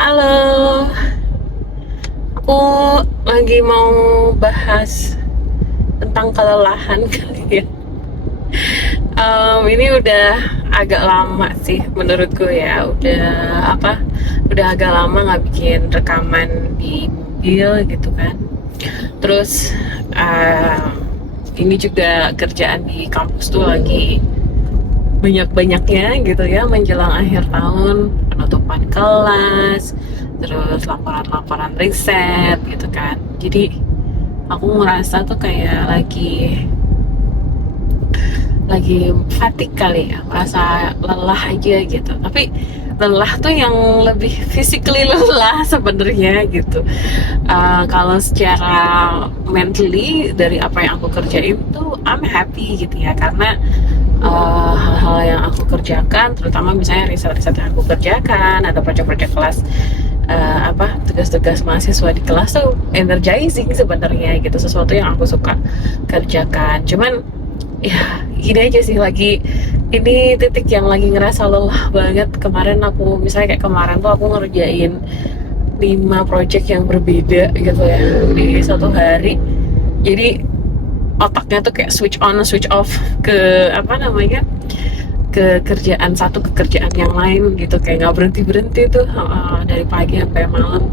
Halo, aku lagi mau bahas tentang kelelahan kali ya. Ini udah agak lama sih menurutku ya. Udah agak lama nggak bikin rekaman di mobil gitu kan. Terus ini juga kerjaan di kampus tuh lagi banyak-banyaknya gitu ya menjelang akhir tahun, penutupan kelas, terus laporan-laporan riset gitu kan. Jadi aku ngerasa tuh kayak lagi fatigue kali ya, merasa lelah aja gitu. Tapi lelah tuh yang lebih physically lelah sebenarnya gitu. Kalau secara mentally dari apa yang aku kerjain tuh I'm happy gitu ya, karena hal-hal yang aku kerjakan, terutama misalnya riset-riset yang aku kerjakan atau proyek-proyek kelas, tugas-tugas mahasiswa di kelas tuh energizing sebenarnya gitu, sesuatu yang aku suka kerjakan. Cuman ya gini aja sih, lagi ini titik yang lagi ngerasa lelah banget. Kemarin aku misalnya kayak kemarin tuh aku ngerjain 5 project yang berbeda gitu ya di satu hari. Jadi otaknya tuh kayak switch on switch off ke ke kerjaan satu ke kerjaan yang lain gitu, kayak nggak berhenti berhenti tuh dari pagi sampai malam.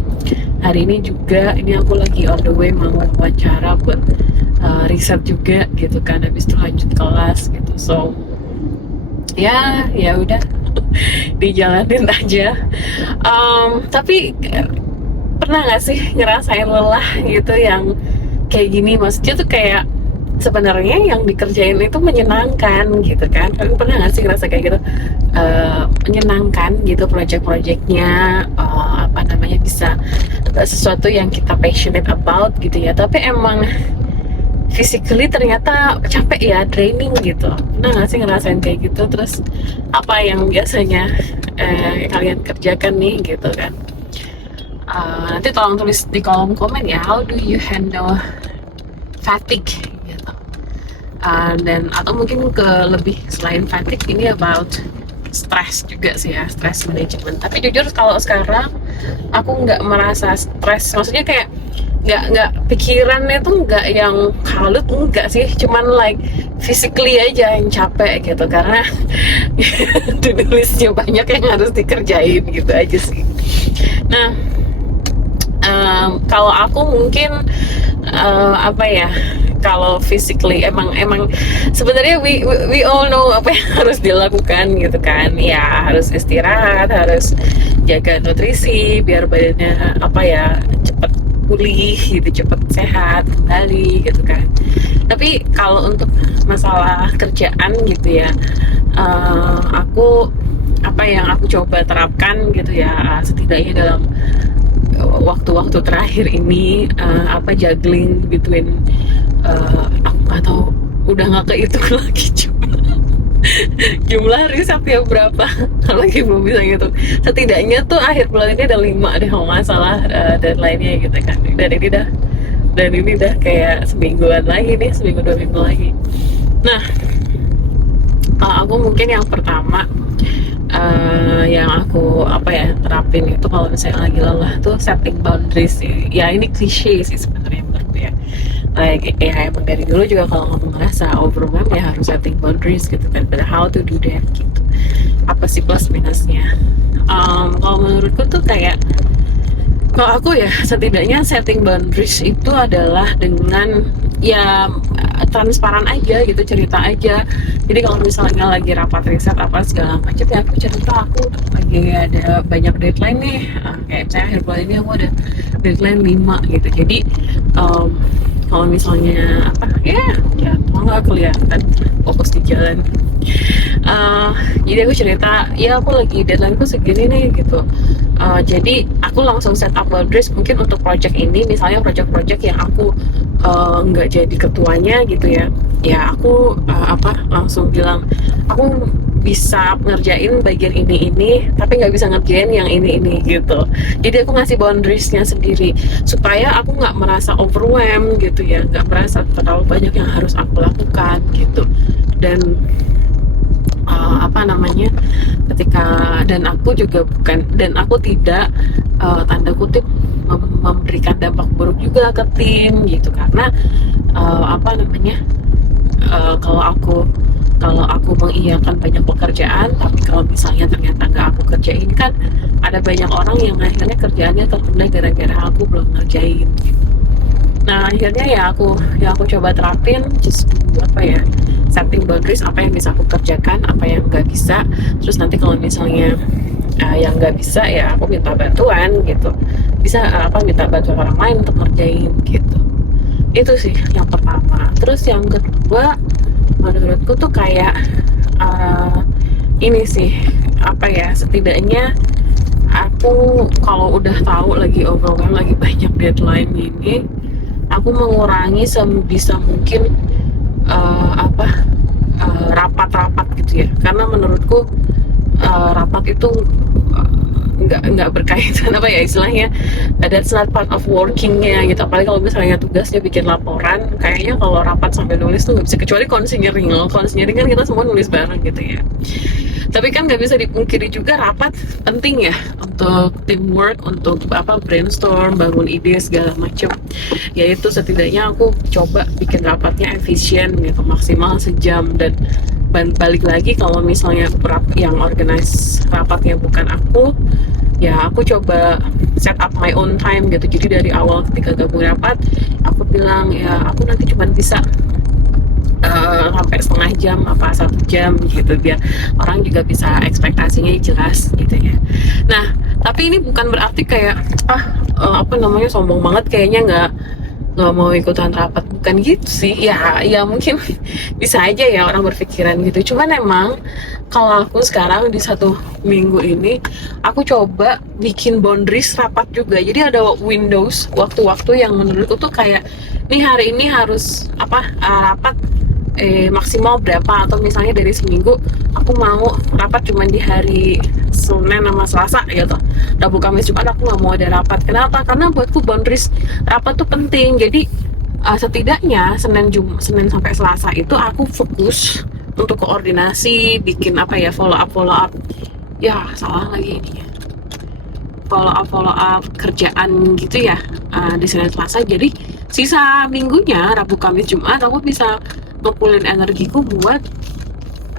Hari ini juga ini aku lagi on the way mau wawancara buat riset juga gitu kan, habis itu lanjut kelas gitu. So ya udah dijalanin aja. Tapi pernah nggak sih ngerasain lelah gitu yang kayak gini? Maksudnya tuh kayak sebenarnya yang dikerjain itu menyenangkan gitu kan. Kalian pernah nggak sih ngerasa kayak gitu? Menyenangkan gitu project-projectnya, bisa sesuatu yang kita passionate about gitu ya, tapi emang physically ternyata capek ya, draining gitu. Pernah nggak sih ngerasain kayak gitu? Terus apa yang biasanya kalian kerjakan nih gitu kan? Nanti tolong tulis di kolom komen ya, how do you handle fatigue gitu. Dan atau mungkin ke lebih selain fatigue, ini about stress juga sih ya, stress management. Tapi jujur kalau sekarang aku nggak merasa stress, maksudnya kayak nggak pikirannya tuh nggak yang kalut, enggak sih, cuman like physically aja yang capek gitu, karena to-do listnya banyak yang harus dikerjain gitu aja sih. Nah, kalau aku mungkin kalau physically emang sebenarnya we all know apa yang harus dilakukan gitu kan ya, harus istirahat, harus jaga nutrisi biar badannya cepet pulih gitu, cepet sehat kembali gitu kan. Tapi kalau untuk masalah kerjaan gitu ya, aku apa yang aku coba terapkan gitu ya, setidaknya dalam waktu-waktu terakhir ini, juggling between aku nggak tahu, udah nggak kehitung lagi jumlah riset ya berapa lagi belum bisa gitu. Setidaknya tuh akhir bulan ini ada 5 deh kalau nggak salah deadline-nya gitu kan, dan ini dah kayak semingguan lagi nih, seminggu 2 minggu lagi. Nah, aku mungkin yang pertama yang aku terapin itu kalau misalnya lagi lelah tuh setting boundaries sih. Ya ini klise sih sebenarnya menurutku ya. Ya emang dari dulu juga kalau kamu ngerasa overwhelmed ya harus setting boundaries gitu kan. But how to do that gitu. Apa sih plus minusnya? Kalau menurutku tuh kayak, kalau aku ya setidaknya setting boundaries itu adalah dengan ya transparan aja gitu, cerita aja. Jadi kalau misalnya lagi rapat riset apa segala macam ya aku cerita, aku lagi ada banyak deadline nih, kayak saya akhir bulan ini aku ada deadline 5 gitu. Jadi kalau misalnya ya nggak kelihatan fokus di jalan. Jadi aku cerita ya aku lagi deadline-ku segini nih gitu. Jadi aku langsung set up boundaries mungkin untuk project ini, misalnya project-project yang aku nggak jadi ketuanya gitu ya. Ya aku langsung bilang aku bisa ngerjain bagian ini tapi nggak bisa ngerjain yang ini gitu. Jadi aku ngasih boundariesnya sendiri supaya aku nggak merasa overwhelmed gitu ya, nggak merasa terlalu banyak yang harus aku lakukan gitu. Dan apa namanya, ketika, dan aku juga bukan, dan aku tidak tanda kutip memberikan dampak buruk juga ke tim gitu, karena apa namanya, kalau aku mengiyakan banyak pekerjaan, tapi kalau misalnya ternyata nggak aku kerjain, kan ada banyak orang yang akhirnya kerjaannya tertunda gara-gara aku belum ngerjain gitu. Nah akhirnya ya aku coba terapin, just apa ya, setting boundaries, apa yang bisa aku kerjakan, apa yang nggak bisa. Terus nanti kalau misalnya yang nggak bisa, ya aku minta bantuan gitu, bisa minta bantuan orang lain untuk ngerjain gitu. Itu sih yang pertama. Terus yang kedua, menurutku tuh kayak ini sih, apa ya, setidaknya aku kalau udah tahu lagi overwhelmed, lagi banyak deadline ini, aku mengurangi sebisa mungkin rapat-rapat gitu ya, karena menurutku rapat itu nggak berkaitan apa ya istilahnya, that's not part of workingnya gitu. Apalagi kalau misalnya tugasnya bikin laporan, kayaknya kalau rapat sampai nulis tuh nggak bisa, kecuali consigning. Consigning kan kita semua nulis bareng gitu ya. Tapi kan nggak bisa dipungkiri juga rapat penting ya, untuk teamwork, untuk brainstorm, bangun ide segala macam. Ya itu setidaknya aku coba bikin rapatnya efisien gitu, maksimal sejam. Dan balik lagi, kalau misalnya yang organize rapatnya bukan aku, ya aku coba set up my own time gitu. Jadi dari awal ketika gabung rapat, aku bilang ya aku nanti cuma bisa sampai setengah jam apa 1 jam gitu, biar orang juga bisa ekspektasinya jelas gitu ya. Nah tapi ini bukan berarti kayak sombong banget, kayaknya nggak mau ikutan rapat, bukan gitu sih. Ya mungkin bisa aja ya orang berpikiran gitu. Cuman emang kalau aku sekarang di 1 minggu ini, aku coba bikin boundaries rapat juga. Jadi ada windows waktu-waktu yang menurutku tuh kayak, nih hari ini harus rapat maksimal berapa, atau misalnya dari seminggu aku mau rapat cuma di hari Senin sama Selasa gitu, Rabu Kamis Jumat aku nggak mau ada rapat. Kenapa? Karena buatku boundaries rapat tuh penting. Jadi setidaknya Senin sampai Selasa itu aku fokus untuk koordinasi, bikin follow up ya, salah lagi ini ya, follow up kerjaan gitu ya, di Senin Selasa. Jadi sisa minggunya Rabu Kamis Jumat aku bisa ngumpulin energiku buat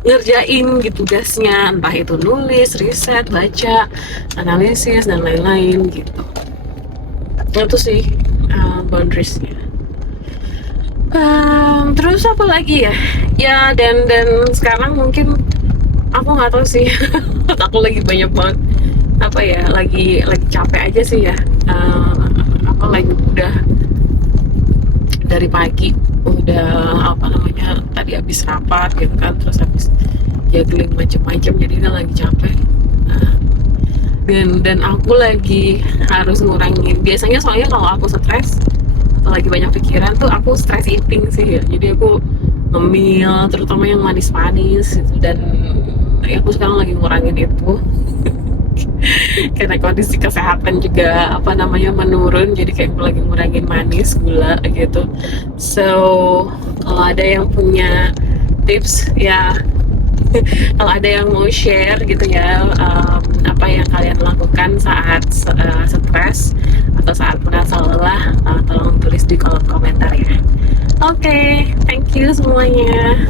ngerjain gitu tugasnya, entah itu nulis, riset, baca, analisis, dan lain-lain gitu. Itu sih boundariesnya. Terus apa lagi ya? Ya dan sekarang mungkin aku nggak tahu sih, aku lagi banyak banget lagi capek aja sih ya. Lagi udah dari pagi udah tadi habis rapat gitu kan, terus habis juggling macem-macem, jadinya lagi capek. Dan aku lagi harus ngurangin, biasanya soalnya kalau aku stres atau lagi banyak pikiran tuh aku stress eating sih ya, jadi aku ngemil, terutama yang manis-manis gitu. Dan aku sekarang lagi ngurangin itu karena kondisi kesehatan juga menurun, jadi kayak lagi ngurangin manis, gula gitu. So kalau ada yang punya tips ya, kalau ada yang mau share gitu ya, apa yang kalian lakukan saat stres atau saat merasa lelah, tolong tulis di kolom komentar ya. Oke, thank you semuanya.